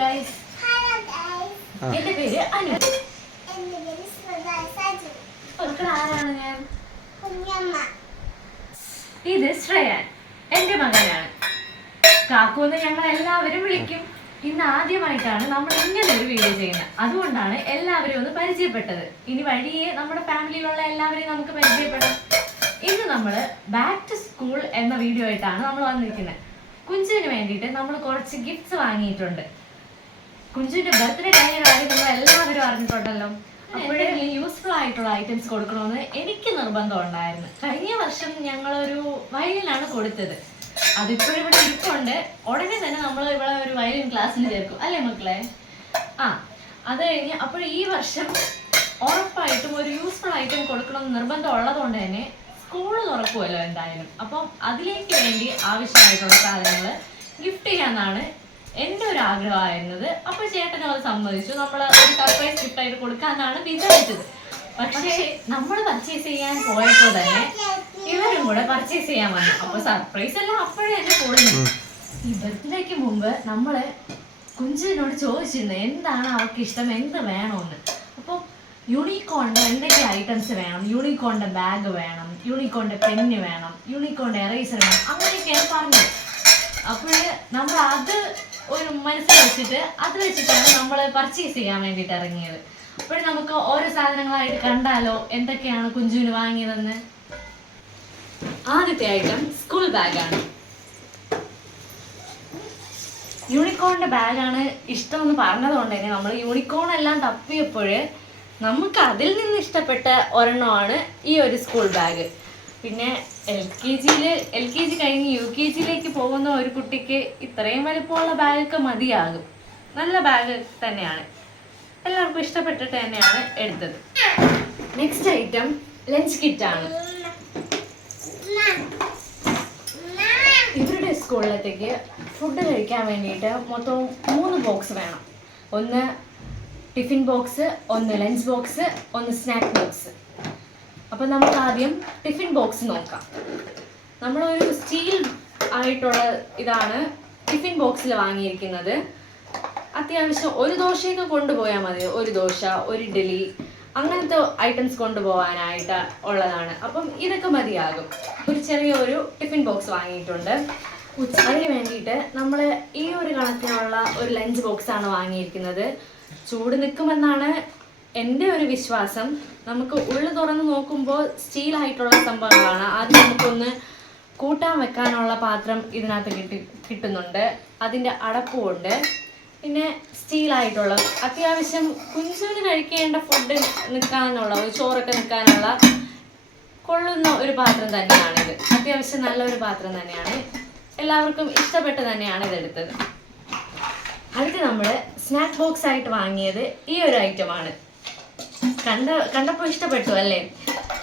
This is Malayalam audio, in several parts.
guys. എന്റെ പേര് അനു. ആരാണ് ഞാൻ? ഇത് ശ്രേയാൻ, എന്റെ മകനാണ്. കാക്കൂന്ന് ഞങ്ങൾ എല്ലാവരും വിളിക്കും. ഇന്ന് ആദ്യമായിട്ടാണ് നമ്മൾ ഇങ്ങനെ ഒരു വീഡിയോ ചെയ്യുന്നത്. അതുകൊണ്ടാണ് എല്ലാവരും ഒന്ന് പരിചയപ്പെട്ടത്. ഇനി വഴിയെ നമ്മുടെ ഫാമിലിയിലുള്ള എല്ലാവരെയും നമുക്ക് പരിചയപ്പെടാം. ഇന്ന് നമ്മൾ ബാക്ക് ടു സ്കൂൾ എന്ന വീഡിയോ ആയിട്ടാണ് നമ്മൾ വന്നിരിക്കുന്നത്. കുഞ്ചുവിന് വേണ്ടിയിട്ട് നമ്മൾ കുറച്ച് ഗിഫ്റ്റ്സ് വാങ്ങിയിട്ടുണ്ട്. കുഞ്ചുവിന്റെ ബർത്ത്ഡേ കഴിഞ്ഞ കാര്യം നമ്മൾ എല്ലാവരും അറിഞ്ഞിട്ടുണ്ടല്ലോ. അപ്പോഴേ യൂസ്ഫുൾ ആയിട്ടുള്ള ഐറ്റംസ് കൊടുക്കണമെന്ന് എനിക്ക് നിർബന്ധം ഉണ്ടായിരുന്നു. കഴിഞ്ഞ വർഷം ഞങ്ങളൊരു വയലിനാണ് കൊടുത്തത്. അതിപ്പോഴും ഇവിടെ ഇരിപ്പുണ്ട്. ഉടനെ തന്നെ നമ്മൾ ഇവിടെ ഒരു വയലിൻ ക്ലാസ്സിന് ചേർക്കും, അല്ലേ മക്കളെ? അത് കഴിഞ്ഞ് അപ്പോൾ ഈ വർഷം ഉറപ്പായിട്ടും ഒരു യൂസ്ഫുൾ ഐറ്റം കൊടുക്കണമെന്ന് നിർബന്ധം ഉള്ളതുകൊണ്ട് തന്നെ സ്കൂള് തുറക്കുമല്ലോ എന്തായാലും. അപ്പം അതിലേക്ക് വേണ്ടി ആവശ്യമായിട്ടുള്ള സാധനങ്ങൾ ഗിഫ്റ്റ് ചെയ്യാന്നാണ് എൻ്റെ ഒരു ആഗ്രഹമായിരുന്നത്. അപ്പോൾ ചേട്ടനും അത് സമ്മതിച്ചു. നമ്മൾ ഒരു സർപ്രൈസ് ഗിഫ്റ്റായിട്ട് കൊടുക്കാന്നാണ് വിചാരിച്ചത്. പക്ഷേ നമ്മൾ പർച്ചേസ് ചെയ്യാൻ പോയപ്പോൾ തന്നെ ഇവരും കൂടെ പർച്ചേസ് ചെയ്യാൻ വന്നു. അപ്പോൾ സർപ്രൈസ് എല്ലാം അപ്പോഴേ തന്നെ കൊടുന്നു. ഈ ബർത്ത്ഡേക്ക് മുമ്പ് നമ്മള് കുഞ്ചിനോട് ചോദിച്ചിരുന്നു എന്താണ് അവർക്ക് ഇഷ്ടം, എന്ത് വേണമെന്ന്. അപ്പോൾ യൂണിക്കോണിന്റെ എന്തൊക്കെ ഐറ്റംസ് വേണം, യൂണിക്കോണിന്റെ ബാഗ് വേണം, യൂണിക്കോണിന്റെ പെന്ന് വേണം, യൂണിക്കോണിന്റെ എറേസർ വേണം, അങ്ങനെയൊക്കെയാണ് പറഞ്ഞത്. അപ്പോൾ നമ്മൾ അത് ഒരു മനസ്സിൽ വെച്ചിട്ട് അത് വെച്ചിട്ടാണ് നമ്മൾ പർച്ചേസ് ചെയ്യാൻ വേണ്ടിയിട്ട് ഇറങ്ങിയത്. അപ്പോൾ നമുക്ക് ഓരോ സാധനങ്ങളായിട്ട് കണ്ടാലോ എന്തൊക്കെയാണ് കുഞ്ചുവിന് വാങ്ങിയതെന്ന്. ആദ്യത്തെ ഐറ്റം സ്കൂൾ ബാഗാണ്. യൂണിക്കോണിന്റെ ബാഗാണ് ഇഷ്ടമെന്ന് പറഞ്ഞതുകൊണ്ട് തന്നെ നമ്മൾ യൂണിക്കോൺ എല്ലാം തപ്പിയപ്പോൾ നമുക്ക് അതിൽ നിന്ന് ഇഷ്ടപ്പെട്ട ഒരെണ്ണമാണ് ഈ ഒരു സ്കൂൾ ബാഗ്. പിന്നെ എൽ കെ ജി കഴിഞ്ഞ് യു കെ ജിയിലേക്ക് പോകുന്ന ഒരു കുട്ടിക്ക് ഇത്രയും വലിപ്പമുള്ള ബാഗൊക്കെ മതിയാകും. നല്ല ബാഗ് തന്നെയാണ്, എല്ലാവർക്കും ഇഷ്ടപ്പെട്ടിട്ട് തന്നെയാണ് എടുത്തത്. നെക്സ്റ്റ് ഐറ്റം ലഞ്ച് കിറ്റാണ്. ഇവരുടെ സ്കൂളിലത്തേക്ക് ഫുഡ് കഴിക്കാൻ വേണ്ടിയിട്ട് മൊത്തം 3 ബോക്സ് വേണം. ഒന്ന് ടിഫിൻ ബോക്സ്, ഒന്ന് ലഞ്ച് ബോക്സ്, ഒന്ന് സ്നാക്ക് ബോക്സ്. അപ്പം നമുക്ക് ആദ്യം ടിഫിൻ ബോക്സ് നോക്കാം. നമ്മളൊരു സ്റ്റീൽ ആയിട്ടുള്ള ഇതാണ് ടിഫിൻ ബോക്സിൽ വാങ്ങിയിരിക്കുന്നത്. അത്യാവശ്യം ഒരു ദോശയൊക്കെ കൊണ്ടുപോയാൽ മതി. ഒരു ദോശ, ഒരു ഇഡ്ഡലി, അങ്ങനത്തെ ഐറ്റംസ് കൊണ്ടുപോകാനായിട്ട് ഉള്ളതാണ്. അപ്പം ഇതൊക്കെ മതിയാകും. ഒരു ചെറിയൊരു ടിഫിൻ ബോക്സ് വാങ്ങിയിട്ടുണ്ട്. ഉച്ചയ്ക്ക് വേണ്ടിയിട്ട് നമ്മൾ ഈ ഒരു കണക്കിനുള്ള ഒരു ലഞ്ച് ബോക്സാണ് വാങ്ങിയിരിക്കുന്നത്. ചൂട് നിൽക്കുമെന്നാണ് എൻ്റെ ഒരു വിശ്വാസം. നമുക്ക് ഉള്ളു തുറന്ന് നോക്കുമ്പോൾ സ്റ്റീലായിട്ടുള്ള സംഭവങ്ങളാണ്. ആദ്യം നമുക്കൊന്ന് കൂട്ടാൻ വെക്കാനുള്ള പാത്രം ഇതിനകത്ത് കിട്ടുന്നുണ്ട്. അതിൻ്റെ അടപ്പുമുണ്ട്. പിന്നെ സ്റ്റീലായിട്ടുള്ള അത്യാവശ്യം കുഞ്ചുവിന് കഴിക്കേണ്ട ഫുഡ് നിൽക്കാനുള്ള ഒരു ചോറൊക്കെ നിൽക്കാനുള്ള കൊള്ളുന്ന ഒരു പാത്രം തന്നെയാണിത്. അത്യാവശ്യം നല്ലൊരു പാത്രം തന്നെയാണ്. എല്ലാവർക്കും ഇഷ്ടപ്പെട്ട് തന്നെയാണ് ഇതെടുത്തത്. അടുത്ത് നമ്മൾ സ്നാക്ക് ബോക്സ് ആയിട്ട് വാങ്ങിയത് ഈ ഒരു ഐറ്റമാണ്. കണ്ടപ്പോൾ ഇഷ്ടപ്പെട്ടു അല്ലേ?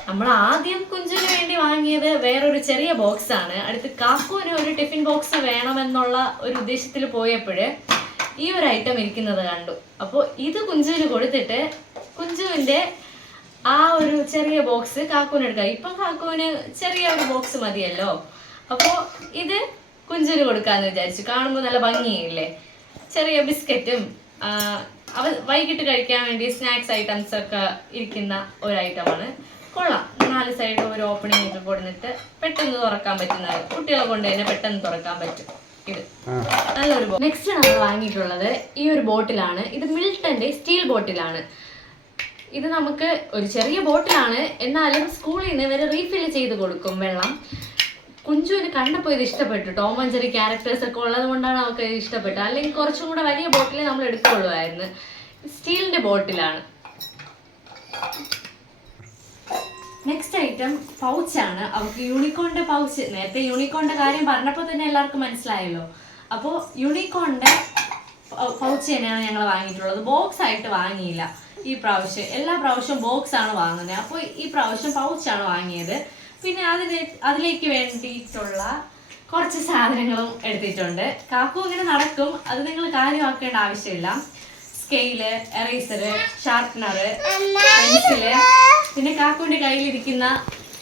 നമ്മൾ ആദ്യം കുഞ്ചിന് വേണ്ടി വാങ്ങിയത് വേറൊരു ചെറിയ ബോക്സ് ആണ്. അടുത്ത് കാക്കുവിന് ഒരു ടിഫിൻ ബോക്സ് വേണമെന്നുള്ള ഒരു ഉദ്ദേശത്തിൽ പോയപ്പോൾ ഈ ഒരു ഐറ്റം ഇരിക്കുന്നത് കണ്ടു. അപ്പോൾ ഇത് കുഞ്ചുവിന് കൊടുത്തിട്ട് കുഞ്ചുവിൻ്റെ ആ ഒരു ചെറിയ ബോക്സ് കാക്കുവിന് എടുക്കാം. ഇപ്പം കാക്കുവിന് ചെറിയ ഒരു ബോക്സ് മതിയല്ലോ. അപ്പോൾ ഇത് കുഞ്ചുവിന് കൊടുക്കാമെന്ന് വിചാരിച്ചു. കാണുമ്പോൾ നല്ല ഭംഗിയില്ലേ? ചെറിയ ബിസ്ക്കറ്റും വൈകിട്ട് കഴിക്കാൻ വേണ്ടി സ്നാക്സ് ഐറ്റംസ് ഒക്കെ ഇരിക്കുന്ന ഒരു ഐറ്റമാണ്. കൊള്ളാം. 4 സൈഡ് ഒരു ഓപ്പണിംഗ് ഒക്കെ കൊടുത്തിട്ട് പെട്ടെന്ന് തുറക്കാൻ പറ്റുന്നത്. കുട്ടികളെ കൊണ്ട് തന്നെ പെട്ടെന്ന് തുറക്കാൻ പറ്റും. ഇത് നല്ലൊരു ബോട്ടിൽ. നെക്സ്റ്റ് നമ്മൾ വാങ്ങിയിട്ടുള്ളത് ഈ ഒരു ബോട്ടിലാണ്. ഇത് മിൽട്ടന്റെ സ്റ്റീൽ ബോട്ടിലാണ്. ഇത് നമുക്ക് ഒരു ചെറിയ ബോട്ടിലാണ്, എന്നാലും സ്കൂളിൽ നിന്ന് ഇവർ റീഫിൽ ചെയ്ത് കൊടുക്കും വെള്ളം. കുഞ്ചുവിന് കണ്ടപ്പോൾ ഇത് ഇഷ്ടപ്പെട്ടു. ടോം ആൻഡ് ജെറി ക്യാരക്ടേഴ്സ് ഒക്കെ ഉള്ളത് കൊണ്ടാണ് അവർക്ക് ഇത് ഇഷ്ടപ്പെട്ടത്. അല്ലെങ്കിൽ കുറച്ചും കൂടെ വലിയ ബോട്ടിൽ നമ്മൾ എടുത്തുകൊള്ളുമായിരുന്നു. സ്റ്റീലിന്റെ ബോട്ടിലാണ്. നെക്സ്റ്റ് ഐറ്റം പൗച്ചാണ്. അവർക്ക് യൂണിക്കോണിന്റെ പൗച്ച്. നേരത്തെ യൂണിക്കോണിന്റെ കാര്യം പറഞ്ഞപ്പോൾ തന്നെ എല്ലാവർക്കും മനസ്സിലായല്ലോ. അപ്പോൾ യൂണിക്കോണിന്റെ പൗച്ച് തന്നെയാണ് ഞങ്ങൾ വാങ്ങിയിട്ടുള്ളത്. ബോക്സ് ആയിട്ട് വാങ്ങിയില്ല ഈ പ്രാവശ്യം. എല്ലാ പ്രാവശ്യവും ബോക്സ് ആണ് വാങ്ങുന്നത്. അപ്പോൾ ഈ പ്രാവശ്യം പൗച്ചാണ് വാങ്ങിയത്. പിന്നെ അതിലേക്ക് വേണ്ടിയിട്ടുള്ള കുറച്ച് സാധനങ്ങളും എടുത്തിട്ടുണ്ട്. കാക്കു ഇങ്ങനെ നടക്കും, അത് നിങ്ങൾ കാര്യമാക്കേണ്ട ആവശ്യമില്ല. സ്കെയില്, എറേസറ്, ഷാർപ്പനറ്, പെൻസില്, പിന്നെ കാക്കുവിൻ്റെ കയ്യിലിരിക്കുന്ന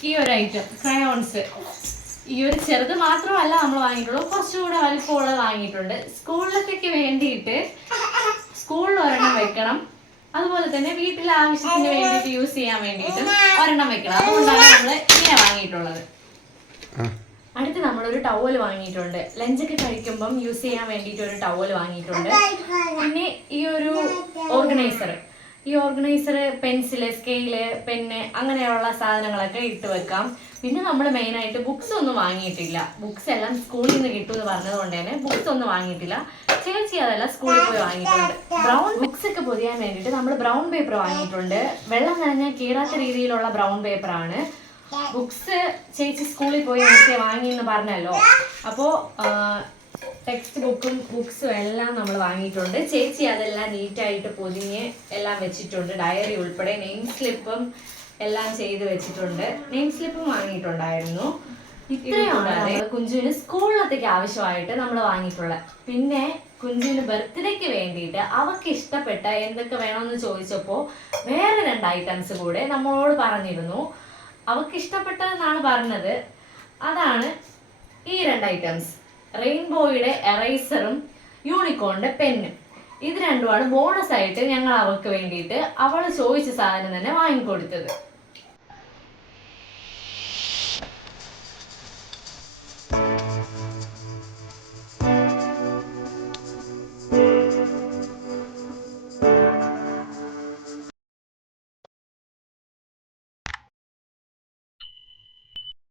ഈ ഒരു ഐറ്റം ക്രയോൺസ്. ഈ ഒരു ചെറുത് മാത്രമല്ല നമ്മൾ വാങ്ങിയിട്ടുള്ളൂ, കുറച്ചുകൂടെ വലിപ്പമുള്ളത് വാങ്ങിയിട്ടുണ്ട്. സ്കൂളിലത്തേക്ക് വേണ്ടിയിട്ട് വെക്കണം, അതുപോലെ തന്നെ വീട്ടിലെ ആവശ്യത്തിന് വേണ്ടിയിട്ട് യൂസ് ചെയ്യാൻ വേണ്ടിയിട്ട് ഒരെണ്ണം വെക്കണം. അതുകൊണ്ടാണ് നമ്മൾ ഇങ്ങനെ വാങ്ങിയിട്ടുള്ളത്. അടുത്ത് നമ്മളൊരു ടവൽ വാങ്ങിയിട്ടുണ്ട്. ലഞ്ചൊക്കെ കഴിക്കുമ്പം യൂസ് ചെയ്യാൻ വേണ്ടിയിട്ട് ഒരു ടവൽ വാങ്ങിയിട്ടുണ്ട്. പിന്നെ ഈ ഒരു ഓർഗനൈസർ പെൻസില്, സ്കെയില്, പെന്ന് അങ്ങനെയുള്ള സാധനങ്ങളൊക്കെ ഇട്ട് വെക്കാം. പിന്നെ നമ്മൾ മെയിനായിട്ട് ബുക്സ് ഒന്നും വാങ്ങിയിട്ടില്ല. ബുക്സ് എല്ലാം സ്കൂളിൽ നിന്ന് കിട്ടുമെന്ന് പറഞ്ഞത് കൊണ്ട് തന്നെ ബുക്സ് ഒന്നും വാങ്ങിയിട്ടില്ല. ചേച്ചി അതെല്ലാം സ്കൂളിൽ പോയി വാങ്ങിയിട്ടുണ്ട്. ബ്രൗൺ ബുക്സ് ഒക്കെ പൊതിയാൻ വേണ്ടിയിട്ട് നമ്മൾ ബ്രൗൺ പേപ്പർ വാങ്ങിയിട്ടുണ്ട്. വെള്ളം നനഞ്ഞാൽ കീറാത്ത രീതിയിലുള്ള ബ്രൗൺ പേപ്പറാണ്. ബുക്സ് ചേച്ചി സ്കൂളിൽ പോയി നേരത്തെ വാങ്ങിയെന്ന് പറഞ്ഞല്ലോ. അപ്പോൾ ടെക്സ്റ്റ് ബുക്സും എല്ലാം നമ്മൾ വാങ്ങിയിട്ടുണ്ട്. ചേച്ചി അതെല്ലാം നീറ്റായിട്ട് പൊതിഞ്ഞ് എല്ലാം വെച്ചിട്ടുണ്ട്. ഡയറി ഉൾപ്പെടെ നെയിം സ്ലിപ്പും എല്ലാം ചെയ്ത് വെച്ചിട്ടുണ്ട്. നെയിം സ്ലിപ്പും വാങ്ങിയിട്ടുണ്ടായിരുന്നു. ഇത്രയാണ് കുഞ്ചുവിന് സ്കൂളിലത്തേക്ക് ആവശ്യമായിട്ട് നമ്മൾ വാങ്ങിയിട്ടുള്ളത്. പിന്നെ കുഞ്ചുവിന് ബർത്ത്ഡേക്ക് വേണ്ടിയിട്ട് അവർക്ക് ഇഷ്ടപ്പെട്ട എന്തൊക്കെ വേണമെന്ന് ചോദിച്ചപ്പോൾ വേറെ 2 ഐറ്റംസ് കൂടെ നമ്മളോട് പറഞ്ഞിരുന്നു. അവർക്ക് ഇഷ്ടപ്പെട്ടതെന്നാണ് പറഞ്ഞത്. അതാണ് ഈ 2 ഐറ്റംസ്. റെയിൻബോയുടെ എറൈസറും യൂണിക്കോണിന്റെ പെന്നും. ഇത് രണ്ടുമാണ് ബോണസ് ആയിട്ട് ഞങ്ങൾ അവൾക്ക് വേണ്ടിയിട്ട് അവൾ ചോദിച്ച സാധനം തന്നെ വാങ്ങിക്കൊടുത്തത്.